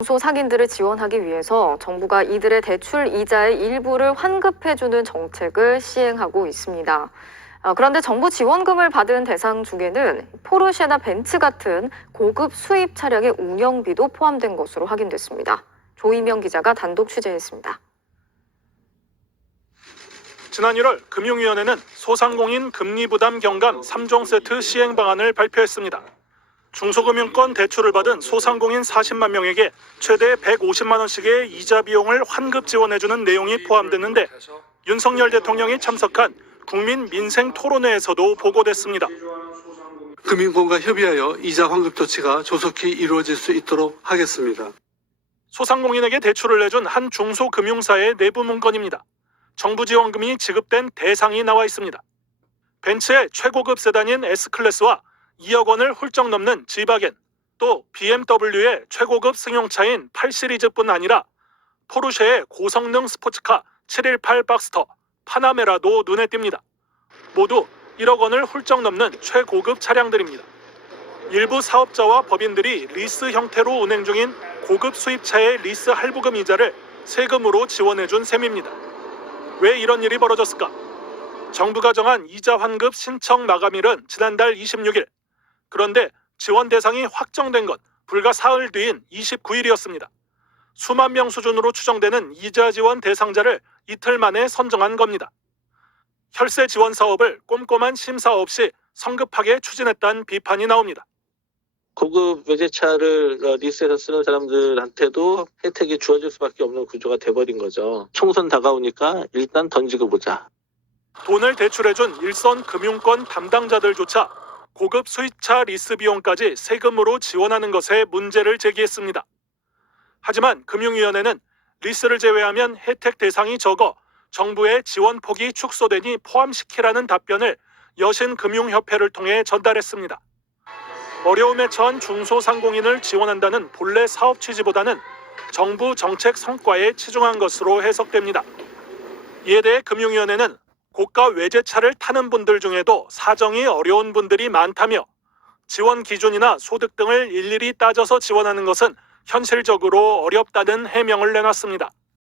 중소상인들을 지원하기 위해서 정부가 이들의 대출 이자의 일부를 환급해주는 정책을 시행하고 있습니다. 그런데 정부 지원금을 받은 대상 중에는 포르쉐나 벤츠 같은 고급 수입 차량의 운영비도 포함된 것으로 확인됐습니다. 조이명 기자가 단독 취재했습니다. 지난 1월 금융위원회는 소상공인 금리부담 경감 3종 세트 시행 방안을 발표했습니다. 중소금융권 대출을 받은 소상공인 40만 명에게 최대 150만 원씩의 이자 비용을 환급 지원해주는 내용이 포함됐는데 윤석열 대통령이 참석한 국민 민생 토론회에서도 보고됐습니다. 금융권과 협의하여 이자 환급 조치가 조속히 이루어질 수 있도록 하겠습니다. 소상공인에게 대출을 내준 한 중소금융사의 내부 문건입니다. 정부 지원금이 지급된 대상이 나와 있습니다. 벤츠의 최고급 세단인 S클래스와 2억 원을 훌쩍 넘는 지바겐, 또 BMW의 최고급 승용차인 8시리즈뿐 아니라 포르쉐의 고성능 스포츠카 718 박스터, 파나메라도 눈에 띕니다. 모두 1억 원을 훌쩍 넘는 최고급 차량들입니다. 일부 사업자와 법인들이 리스 형태로 운행 중인 고급 수입차의 리스 할부금 이자를 세금으로 지원해준 셈입니다. 왜 이런 일이 벌어졌을까? 정부가 정한 이자 환급 신청 마감일은 지난달 26일. 그런데 지원 대상이 확정된 건 불과 사흘 뒤인 29일이었습니다. 수만 명 수준으로 추정되는 이자 지원 대상자를 이틀 만에 선정한 겁니다. 혈세 지원 사업을 꼼꼼한 심사 없이 성급하게 추진했다는 비판이 나옵니다. 고급 외제차를 리스해서 쓰는 사람들한테도 혜택이 주어질 수밖에 없는 구조가 돼버린 거죠. 총선 다가오니까 일단 던지고 보자. 돈을 대출해준 일선 금융권 담당자들조차 고급 수입차 리스 비용까지 세금으로 지원하는 것에 문제를 제기했습니다. 하지만 금융위원회는 리스를 제외하면 혜택 대상이 적어 정부의 지원 폭이 축소되니 포함시키라는 답변을 여신금융협회를 통해 전달했습니다. 어려움에 처한 중소상공인을 지원한다는 본래 사업 취지보다는 정부 정책 성과에 치중한 것으로 해석됩니다. 이에 대해 금융위원회는 고가 외제차를 타는 분들 중에도 사정이 어려운 분들이 많다며 지원 기준이나 소득 등을 일일이 따져서 지원하는 것은 현실적으로 어렵다는 해명을 내놨습니다.